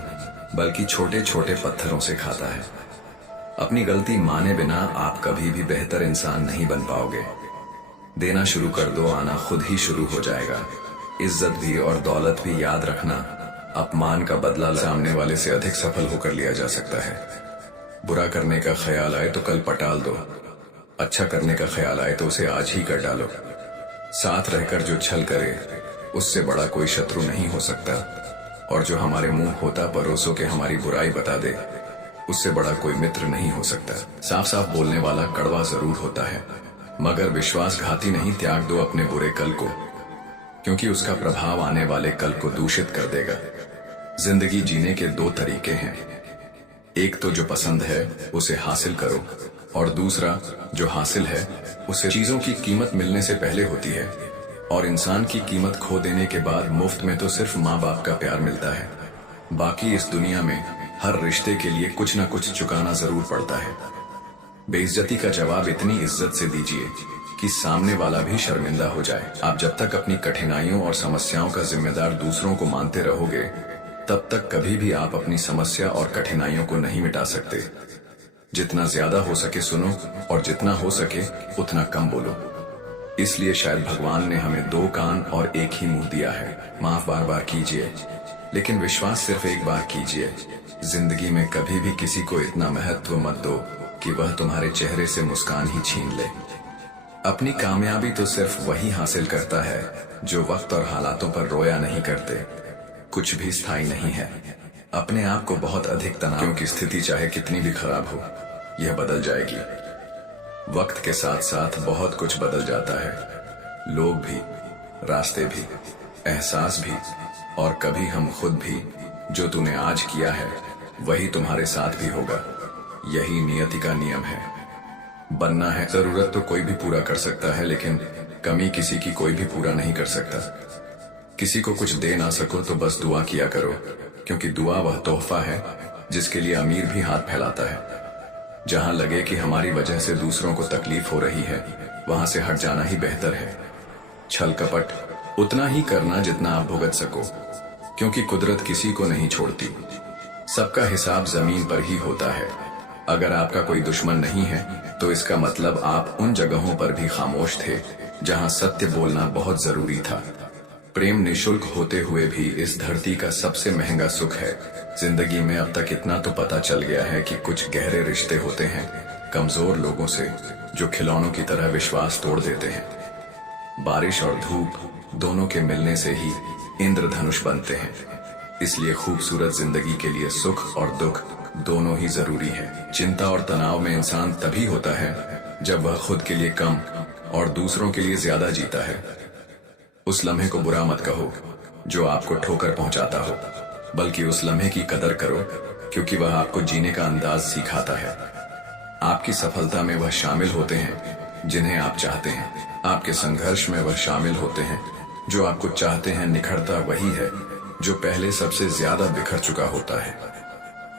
बल्कि छोटे छोटे पत्थरों से खाता है। अपनी गलती माने बिना आप कभी भी बेहतर इंसान नहीं बन पाओगे। देना शुरू कर दो, आना खुद ही शुरू हो जाएगा। इज्जत भी और दौलत भी याद रखना, अपमान का बदला सामने वाले से अधिक सफल होकर लिया जा सकता है। बुरा करने का ख्याल आए तो कल पटाल दो, अच्छा करने का ख्याल आए तो उसे आज ही कर डालो। साथ रहकर जो छल करे उससे बड़ा कोई शत्रु नहीं हो सकता, और जो हमारे मुंह होता परोसों के हमारी बुराई बता दे उससे बड़ा कोई मित्र नहीं हो सकता। साफ साफ बोलने वाला कड़वा जरूर होता है, मगर विश्वासघाती नहीं। त्याग दो अपने बुरे कल को, क्योंकि उसका प्रभाव आने वाले कल को दूषित कर देगा। जिंदगी जीने के दो तरीके हैं, एक तो जो पसंद है उसे हासिल करो, और दूसरा जो हासिल है उसे चीजों की कीमत मिलने से पहले होती है, और इंसान की कीमत खो देने के बाद मुफ्त में तो सिर्फ माँ बाप का प्यार मिलता है। बाकी इस दुनिया में हर रिश्ते के लिए कुछ न कुछ चुकाना जरूर पड़ता है। बेइज्जती का जवाब इतनी इज्जत से दीजिए कि सामने वाला भी शर्मिंदा हो जाए। आप जब तक अपनी कठिनाइयों और समस्याओं का जिम्मेदार दूसरों को मानते रहोगे, तब तक कभी भी आप अपनी समस्या और कठिनाइयों को नहीं मिटा सकते। जितना ज्यादा हो सके सुनो, और जितना हो सके उतना कम बोलो। इसलिए शायद भगवान ने हमें दो कान और एक ही मुंह दिया है। माफ बार बार कीजिए, लेकिन विश्वास सिर्फ एक बार कीजिए। जिंदगी में कभी भी किसी को इतना महत्व मत दो कि वह तुम्हारे चेहरे से मुस्कान ही छीन ले। अपनी कामयाबी तो सिर्फ वही हासिल करता है जो वक्त और हालातों पर रोया नहीं करते। कुछ भी स्थायी नहीं है। अपने आप को बहुत अधिक तनाव, क्योंकि स्थिति चाहे कितनी भी खराब हो यह बदल जाएगी। वक्त के साथ साथ बहुत कुछ बदल जाता है, लोग भी, रास्ते भी, एहसास भी, और कभी हम खुद भी। जो तूने आज किया है वही तुम्हारे साथ भी होगा। यही नियति का नियम है। बनना है जरूरत तो कोई भी पूरा कर सकता है, लेकिन कमी किसी की कोई भी पूरा नहीं कर सकता। किसी को कुछ दे ना सको तो बस दुआ किया करो, क्योंकि दुआ वह तोहफा है जिसके लिए अमीर भी हाथ फैलाता है। जहां लगे कि हमारी वजह से दूसरों को तकलीफ हो रही है, वहां से हट जाना ही बेहतर है। छल कपट उतना ही करना जितना आप भुगत सको, क्योंकि कुदरत किसी को नहीं छोड़ती। सबका हिसाब जमीन पर ही होता है। अगर आपका कोई दुश्मन नहीं है तो इसका मतलब आप उन जगहों पर भी खामोश थे जहां सत्य बोलना बहुत जरूरी था। प्रेम निशुल्क होते हुए भी इस धरती का सबसे महंगा सुख है। जिंदगी में अब तक इतना तो पता चल गया है कि कुछ गहरे रिश्ते होते हैं कमजोर लोगों से, जो खिलौनों की तरह विश्वास तोड़ देते हैं। बारिश और धूप दोनों के मिलने से ही इंद्रधनुष बनते हैं। इसलिए खूबसूरत जिंदगी के लिए सुख और दुख दोनों ही जरूरी है। चिंता और तनाव में इंसान तभी होता है जब वह खुद के लिए कम और दूसरों के लिए ज्यादा जीता है। उस लम्हे को बुरा मत कहो जो आपको ठोकर पहुंचाता हो, बल्कि उस लम्हे की कदर करो, क्योंकि वह आपको जीने का अंदाज सिखाता है। आपकी सफलता में वह शामिल होते हैं जिन्हें आप चाहते हैं। आपके संघर्ष में वह शामिल होते हैं जो आपको चाहते हैं। निखरता वही है जो पहले सबसे ज्यादा बिखर चुका होता है।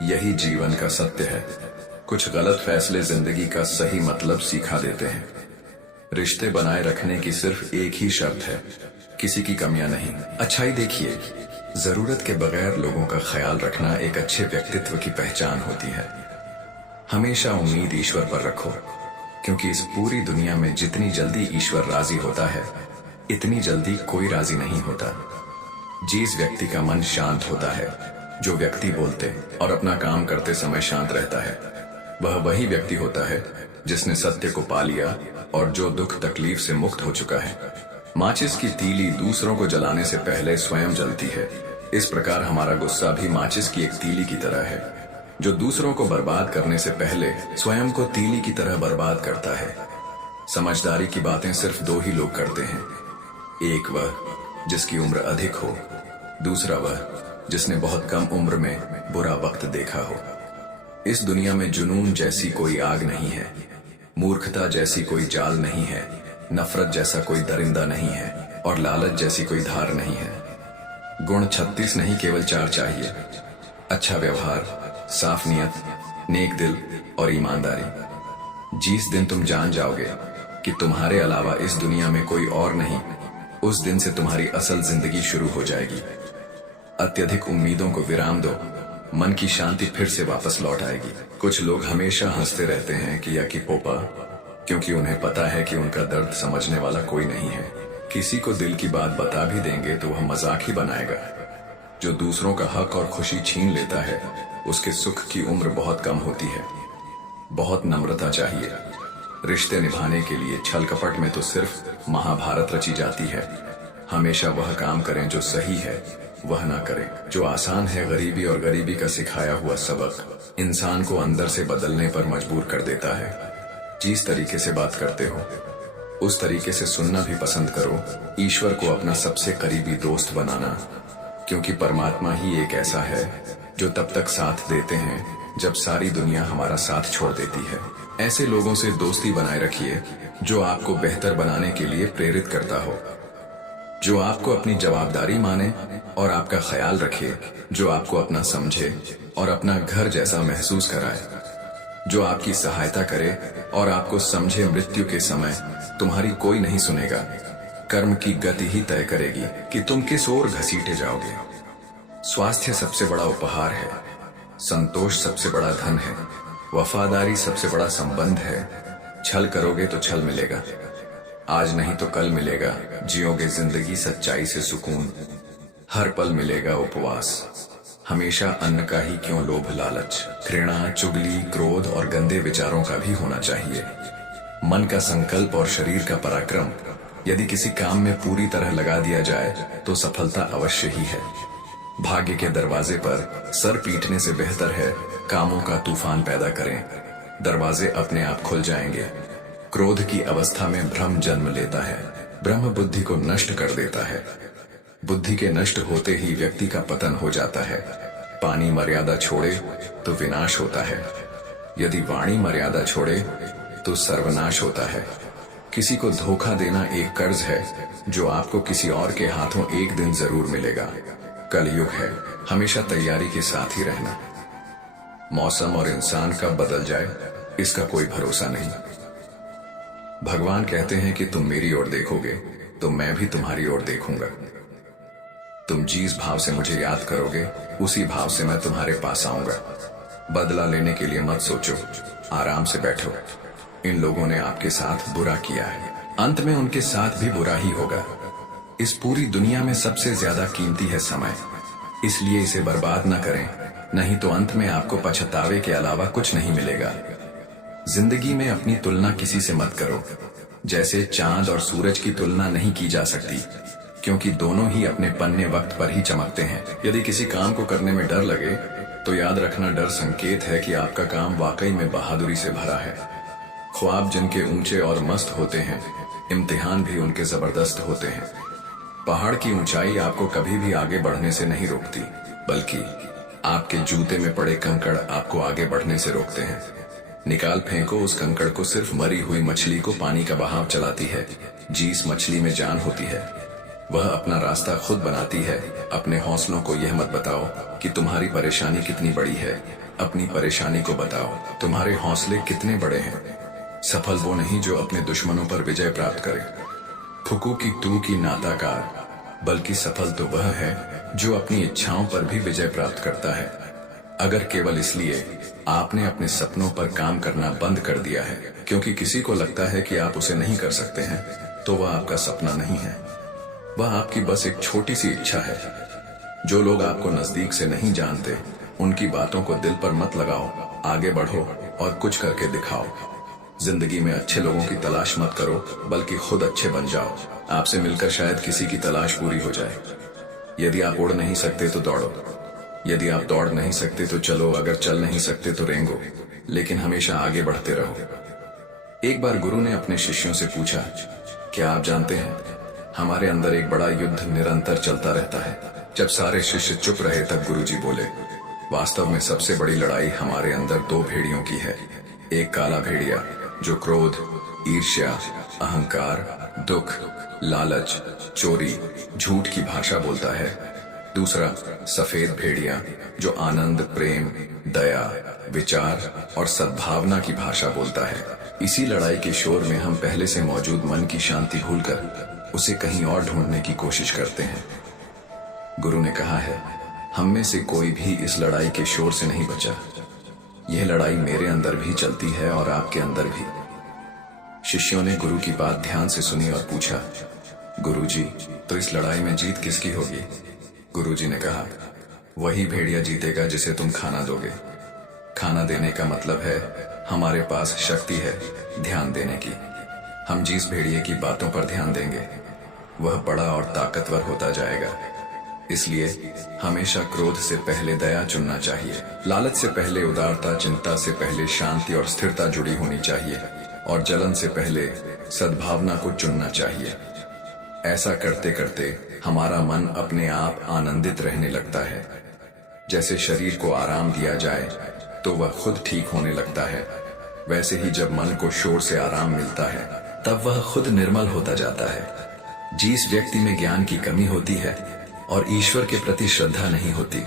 यही जीवन का सत्य है। कुछ गलत फैसले जिंदगी का सही मतलब सिखा देते हैं। रिश्ते बनाए रखने की सिर्फ एक ही शर्त है, किसी की कमियां नहीं। अच्छाई देखिए, जरूरत के बगैर लोगों का ख्याल रखना एक अच्छे व्यक्तित्व की पहचान होती है। हमेशा उम्मीद ईश्वर पर रखो, क्योंकि इस पूरी दुनिया में जितनी जल्दी ईश्वर राजी होता है, इतनी जल्दी कोई राजी नहीं होता। जिस व्यक्ति का मन शांत होता है, जो व्यक्ति बोलते और अपना काम करते समय शांत रहता है, वह वही व्यक्ति होता है जिसने सत्य को पा लिया और जो दुख तकलीफ से मुक्त हो चुका है। माचिस की तीली दूसरों को जलाने से पहले स्वयं जलती है। इस प्रकार हमारा गुस्सा भी माचिस की एक तीली की तरह है, जो दूसरों को बर्बाद करने से पहले स्वयं को तीली की तरह बर्बाद करता है। समझदारी की बातें सिर्फ दो ही लोग करते हैं, एक वह जिसकी उम्र अधिक हो, दूसरा वह जिसने बहुत कम उम्र में बुरा वक्त देखा हो। इस दुनिया में जुनून जैसी कोई आग नहीं है, मूर्खता जैसी कोई जाल नहीं है, नफरत जैसा कोई दरिंदा नहीं है, और लालच जैसी कोई धार नहीं है। गुण 36 नहीं, केवल 4 चाहिए। अच्छा व्यवहार, साफ नियत, नेक दिल और ईमानदारी। जिस दिन तुम जान जाओगे कि तुम्हारे अलावा इस दुनिया में कोई और नहीं, उस दिन से तुम्हारी असल जिंदगी शुरू हो जाएगी। अत्यधिक उम्मीदों को विराम दो, मन की शांति फिर से वापस लौट आएगी। कुछ लोग हमेशा हंसते रहते हैं कि या कि पोपा, क्योंकि उन्हें पता है कि उनका दर्द समझने वाला कोई नहीं है। किसी को दिल की बात बता भी देंगे तो वह मजाक ही बनाएगा। जो दूसरों का हक और खुशी छीन लेता है, उसके सुख की उम्र बहुत कम होती है। बहुत नम्रता चाहिए। रिश्ते निभाने के लिए छल कपट में तो सिर्फ महाभारत रची जाती है। हमेशा वह काम करें जो सही है, वह ना करें जो आसान है। गरीबी और गरीबी का सिखाया हुआ सबक इंसान को अंदर से बदलने पर मजबूर कर देता है। जिस तरीके से बात करते हो, उस तरीके से सुनना भी पसंद करो। ईश्वर को अपना सबसे करीबी दोस्त बनाना, क्योंकि परमात्मा ही एक ऐसा है जो तब तक साथ देते हैं जब सारी दुनिया हमारा साथ छोड़ देती है। ऐसे लोगों से दोस्ती बनाए रखिए जो आपको बेहतर बनाने के लिए प्रेरित करता हो, जो आपको अपनी जवाबदारी माने और आपका ख्याल रखे, जो आपको अपना समझे और अपना घर जैसा महसूस कराए, जो आपकी सहायता करे और आपको समझे। मृत्यु के समय तुम्हारी कोई नहीं सुनेगा। कर्म की गति ही तय करेगी कि तुम किस ओर घसीटे जाओगे। स्वास्थ्य सबसे बड़ा उपहार है, संतोष सबसे बड़ा धन है, वफादारी सबसे बड़ा संबंध है। छल करोगे तो छल मिलेगा, आज नहीं तो कल मिलेगा। जियोगे जिंदगी सच्चाई से सुकून, हर पल मिलेगा उपवास। हमेशा अन्न का ही क्यों लोभ लालच, घृणा, चुगली, क्रोध और गंदे विचारों का भी होना चाहिए। मन का संकल्प और शरीर का पराक्रम यदि किसी काम में पूरी तरह लगा दिया जाए तो सफलता अवश्य ही है। भाग्य के दरवाजे पर सर पीटने से बेहतर है कामों का तूफान पैदा करें। दरवाजे अपने आप खुल जाएंगे। क्रोध की अवस्था में भ्रम जन्म लेता है। ब्रह्म बुद्धि को नष्ट कर देता है। बुद्धि के नष्ट होते ही व्यक्ति का पतन हो जाता है। पानी मर्यादा छोड़े तो विनाश होता है, यदि वाणी मर्यादा छोड़े तो सर्वनाश होता है। किसी को धोखा देना एक कर्ज है जो आपको किसी और के हाथों एक दिन जरूर मिलेगा। कलयुग है, हमेशा तैयारी के साथ ही रहना। मौसम और इंसान कब बदल जाए इसका कोई भरोसा नहीं। भगवान कहते हैं कि तुम मेरी ओर देखोगे तो मैं भी तुम्हारी ओर देखूंगा। तुम जिस भाव से मुझे याद करोगे उसी भाव से मैं तुम्हारे पास आऊंगा। बदला लेने के लिए मत सोचो, आराम से बैठो। इन लोगों ने आपके साथ बुरा किया है, अंत में उनके साथ भी बुरा ही होगा। इस पूरी दुनिया में सबसे ज्यादा कीमती है समय, इसलिए इसे बर्बाद न करें, नहीं तो अंत में आपको पछतावे के अलावा कुछ नहीं मिलेगा। जिंदगी में अपनी तुलना किसी से मत करो। जैसे चांद और सूरज की तुलना नहीं की जा सकती, क्योंकि दोनों ही अपने पन्ने वक्त पर ही चमकते हैं। यदि किसी काम को करने में डर लगे तो याद रखना, डर संकेत है कि आपका काम वाकई में बहादुरी से भरा है। ख्वाब जिनके ऊंचे और मस्त होते हैं, इम्तिहान भी उनके जबरदस्त होते हैं। पहाड़ की ऊंचाई आपको कभी भी आगे बढ़ने से नहीं रोकती, बल्कि आपके जूते में पड़े कंकड़ आपको आगे बढ़ने से रोकते हैं। निकाल फेंको उस कंकड़ को, सिर्फ मरी हुई मछली को पानी का बहाव चलाती है। जिस मछली में जान होती है वह अपना रास्ता खुद बनाती है। अपने हौसलों को यह मत बताओ कि तुम्हारी परेशानी कितनी बड़ी है, अपनी परेशानी को बताओ तुम्हारे हौसले कितने बड़े हैं। सफल वो नहीं जो अपने दुश्मनों पर विजय प्राप्त करे, फुकू की तू की नाताकार, बल्कि सफल तो वह है जो अपनी इच्छाओं पर भी विजय प्राप्त करता है। अगर केवल इसलिए आपने अपने सपनों पर काम करना बंद कर दिया है क्योंकि किसी को लगता है कि आप उसे नहीं कर सकते हैं, तो वह आपका सपना नहीं है, वह आपकी बस एक छोटी सी इच्छा है। जो लोग आपको नजदीक से नहीं जानते, उनकी बातों को दिल पर मत लगाओ, आगे बढ़ो और कुछ करके दिखाओ। जिंदगी में अच्छे लोगों की तलाश मत करो, बल्कि खुद अच्छे बन जाओ। आपसे मिलकर शायद किसी की तलाश पूरी हो जाए। यदि आप उड़ नहीं सकते तो दौड़ो, यदि आप दौड़ नहीं सकते तो चलो, अगर चल नहीं सकते तो रेंगो, लेकिन हमेशा आगे बढ़ते रहो। एक बार गुरु ने अपने शिष्यों से पूछा, क्या आप जानते हैं हमारे अंदर एक बड़ा युद्ध निरंतर चलता रहता है। जब सारे शिष्य चुप रहे तब गुरुजी बोले, वास्तव में सबसे बड़ी लड़ाई हमारे अंदर दो भेड़ियों की है। एक काला भेड़िया जो क्रोध, ईर्ष्या, अहंकार, दुख, लालच, चोरी, झूठ की भाषा बोलता है, दूसरा सफेद भेड़िया, जो आनंद, प्रेम, दया, विचार और सद्भावना की भाषा बोलता है। इसी लड़ाई के शोर में हम पहले से मौजूद मन की शांति भूलकर उसे कहीं और ढूंढने की कोशिश करते हैं। गुरु ने कहा है, हम में से कोई भी इस लड़ाई के शोर से नहीं बचा। यह लड़ाई मेरे अंदर भी चलती है और आपके अंदर भी। शिष्यों ने गुरु की बात ध्यान से सुनी और पूछा, गुरुजी, तो इस लड़ाई में जीत किसकी होगी? गुरुजी ने कहा, वही भेड़िया जीतेगा जिसे तुम खाना दोगे। खाना देने का मतलब है हमारे पास शक्ति है ध्यान देने की। हम जिस भेड़िए की बातों पर ध्यान देंगे वह बड़ा और ताकतवर होता जाएगा। इसलिए हमेशा क्रोध से पहले दया चुनना चाहिए, लालच से पहले उदारता, चिंता से पहले शांति और स्थिरता जुड़ी होनी चाहिए, और जलन से पहले सद्भावना को चुनना चाहिए। ऐसा करते करते हमारा मन अपने आप आनंदित रहने लगता है। जैसे शरीर को आराम दिया जाए तो वह खुद ठीक होने लगता है, वैसे ही जब मन को शोर से आराम मिलता है तब वह खुद निर्मल होता जाता है। जिस व्यक्ति में ज्ञान की कमी होती है और ईश्वर के प्रति श्रद्धा नहीं होती,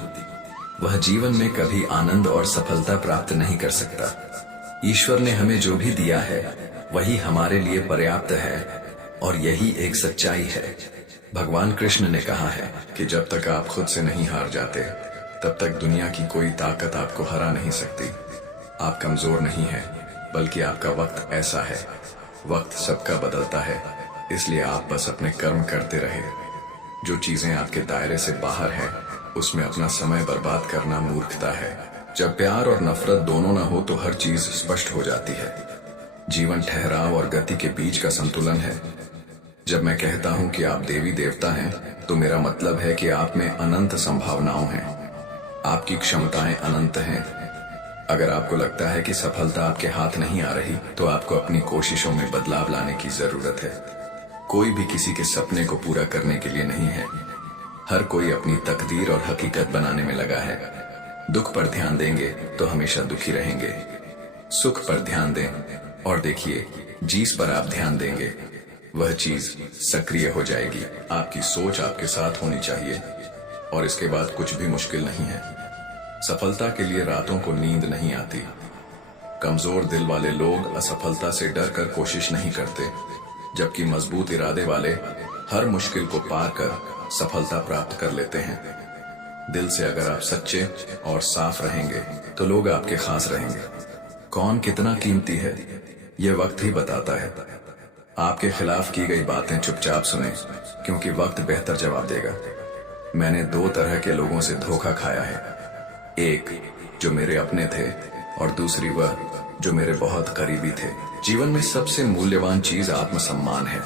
वह जीवन में कभी आनंद और सफलता प्राप्त नहीं कर सकता। ईश्वर ने हमें जो भी दिया है वही हमारे लिए पर्याप्त है, और यही एक सच्चाई है। भगवान कृष्ण ने कहा है कि जब तक आप खुद से नहीं हार जाते तब तक दुनिया की कोई ताकत आपको हरा नहीं सकती। आप कमजोर नहीं है, बल्कि आपका वक्त ऐसा है। वक्त सबका बदलता है, इसलिए आप बस अपने कर्म करते रहे। जो चीजें आपके दायरे से बाहर है उसमें अपना समय बर्बाद करना मूर्खता है। जब प्यार और नफरत दोनों ना हो तो हर चीज स्पष्ट हो जाती है। जीवन ठहराव और गति के बीच का संतुलन है। जब मैं कहता हूं कि आप देवी देवता हैं तो मेरा मतलब है कि आप में अनंत संभावनाओं हैं। आपकी क्षमताएं अनंत हैं। अगर आपको लगता है कि सफलता आपके हाथ नहीं आ रही तो आपको अपनी कोशिशों में बदलाव लाने की जरूरत है। कोई भी किसी के सपने को पूरा करने के लिए नहीं है। हर कोई अपनी तकदीर और हकीकत बनाने में लगा है। दुख पर ध्यान देंगे तो हमेशा दुखी रहेंगे। सुख पर ध्यान दें और देखिए, जिस पर आप ध्यान देंगे वह चीज सक्रिय हो जाएगी। आपकी सोच आपके साथ होनी चाहिए और इसके बाद कुछ भी मुश्किल नहीं है। सफलता के लिए रातों को नींद नहीं आती। कमजोर दिल वाले लोग असफलता से डर कर कोशिश नहीं करते, जबकि मजबूत इरादे वाले हर मुश्किल को पार कर सफलता प्राप्त कर लेते हैं। दिल से अगर आप सच्चे और साफ रहेंगे तो लोग आपके खास रहेंगे। कौन कितना कीमती है यह वक्त ही बताता है। आपके खिलाफ की गई बातें चुपचाप सुने, क्योंकि वक्त बेहतर जवाब देगा। मैंने दो तरह के लोगों से धोखा खाया है, एक जो मेरे अपने थे और दूसरी वह जो मेरे बहुत करीबी थे। जीवन में सबसे मूल्यवान चीज आत्मसम्मान है।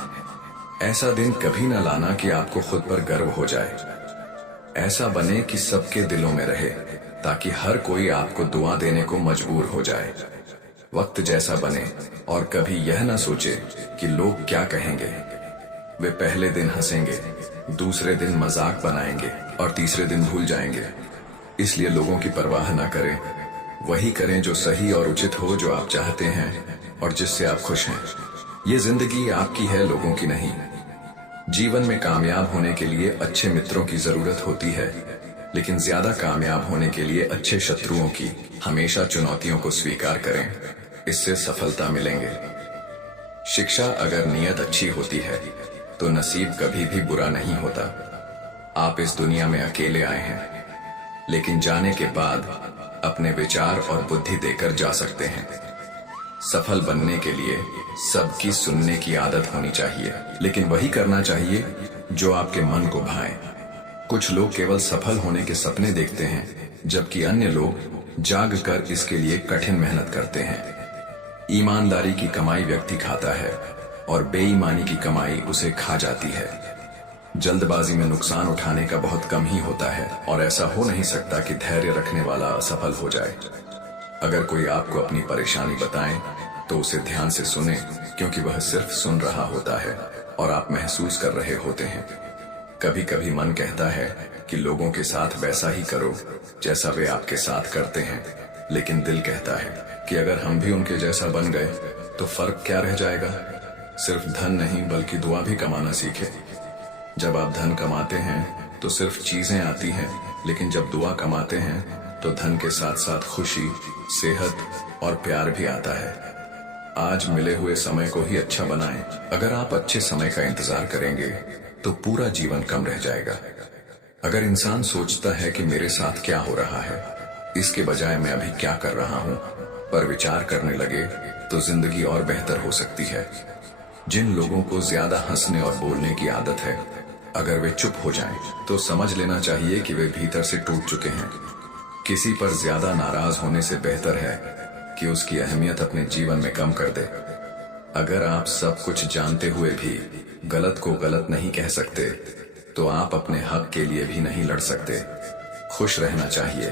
ऐसा दिन कभी न लाना कि आपको खुद पर गर्व हो जाए। ऐसा बने कि सबके दिलों में रहे, ताकि हर कोई आपको दुआ देने को मजबूर हो जाए। वक्त जैसा बने और कभी यह ना सोचे कि लोग क्या कहेंगे। वे पहले दिन हंसेंगे, दूसरे दिन मजाक बनाएंगे और तीसरे दिन भूल जाएंगे। इसलिए लोगों की परवाह ना करें, वही करें जो सही और उचित हो, जो आप चाहते हैं और जिससे आप खुश हैं। ये जिंदगी आपकी है, लोगों की नहीं। जीवन में कामयाब होने के लिए अच्छे मित्रों की जरूरत होती है, लेकिन ज्यादा कामयाब होने के लिए अच्छे शत्रुओं की। हमेशा चुनौतियों को स्वीकार करें, इससे सफलता मिलेंगे। शिक्षा अगर नियत अच्छी होती है तो नसीब कभी भी बुरा नहीं होता। आप इस दुनिया में अकेले आए हैं, लेकिन जाने के बाद अपने विचार और बुद्धि देकर जा सकते हैं। सफल बनने के लिए सबकी सुनने की आदत होनी चाहिए, लेकिन वही करना चाहिए जो आपके मन को भाए। कुछ लोग केवल सफल होने के सपने देखते हैं, जबकि अन्य लोग जाग कर इसके लिए कठिन मेहनत करते हैं। ईमानदारी की कमाई व्यक्ति खाता है और बेईमानी की कमाई उसे खा जाती है। जल्दबाजी में नुकसान उठाने का बहुत कम ही होता है, और ऐसा हो नहीं सकता कि धैर्य रखने वाला असफल हो जाए। अगर कोई आपको अपनी परेशानी बताए तो उसे ध्यान से सुने, क्योंकि वह सिर्फ सुन रहा होता है और आप महसूस कर रहे होते हैं। कभी कभी मन कहता है कि लोगों के साथ वैसा ही करो जैसा वे आपके साथ करते हैं, लेकिन दिल कहता है कि अगर हम भी उनके जैसा बन गए तो फर्क क्या रह जाएगा। सिर्फ धन नहीं बल्कि दुआ भी कमाना सीखे। जब आप धन कमाते हैं तो सिर्फ चीजें आती हैं, लेकिन जब दुआ कमाते हैं तो धन के साथ साथ खुशी, सेहत और प्यार भी आता है। आज मिले हुए समय को ही अच्छा बनाएं। अगर आप अच्छे समय का इंतजार करेंगे तो पूरा जीवन कम रह जाएगा। अगर इंसान सोचता है कि मेरे साथ क्या हो रहा है, इसके बजाय मैं अभी क्या कर रहा हूं, पर विचार करने लगे तो जिंदगी और बेहतर हो सकती है। जिन लोगों को ज्यादा हंसने और बोलने की आदत है, अगर वे चुप हो जाएं, तो समझ लेना चाहिए कि वे भीतर से टूट चुके हैं। किसी पर ज्यादा नाराज होने से बेहतर है कि उसकी अहमियत अपने जीवन में कम कर दे। अगर आप सब कुछ जानते हुए भी गलत को गलत नहीं कह सकते, तो आप अपने हक के लिए भी नहीं लड़ सकते। खुश रहना चाहिए,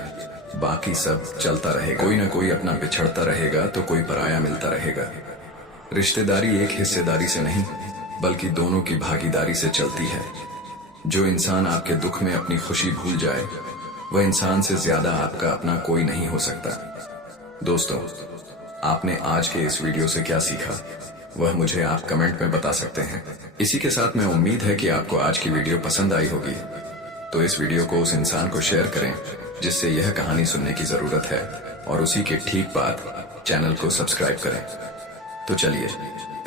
बाकी सब चलता रहेगा। कोई ना कोई अपना बिछड़ता रहेगा तो कोई पराया मिलता रहेगा। रिश्तेदारी एक हिस्सेदारी से नहीं, बल्कि दोनों की भागीदारी से चलती है। जो इंसान आपके दुख में अपनी खुशी भूल जाए, वह इंसान से ज्यादा आपका अपना कोई नहीं हो सकता। दोस्तों, आपने आज के इस वीडियो से क्या सीखा, वह मुझे आप कमेंट में बता सकते हैं। इसी के साथ मैं उम्मीद है कि आपको आज की वीडियो पसंद आई होगी, तो इस वीडियो को उस इंसान को शेयर करें जिससे यह कहानी सुनने की जरूरत है, और उसी के ठीक बाद चैनल को सब्सक्राइब करें। तो चलिए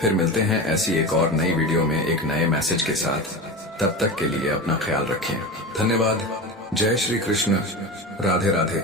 फिर मिलते हैं ऐसी एक और नई वीडियो में एक नए मैसेज के साथ। तब तक के लिए अपना ख्याल रखें। धन्यवाद। जय श्री कृष्ण। राधे राधे।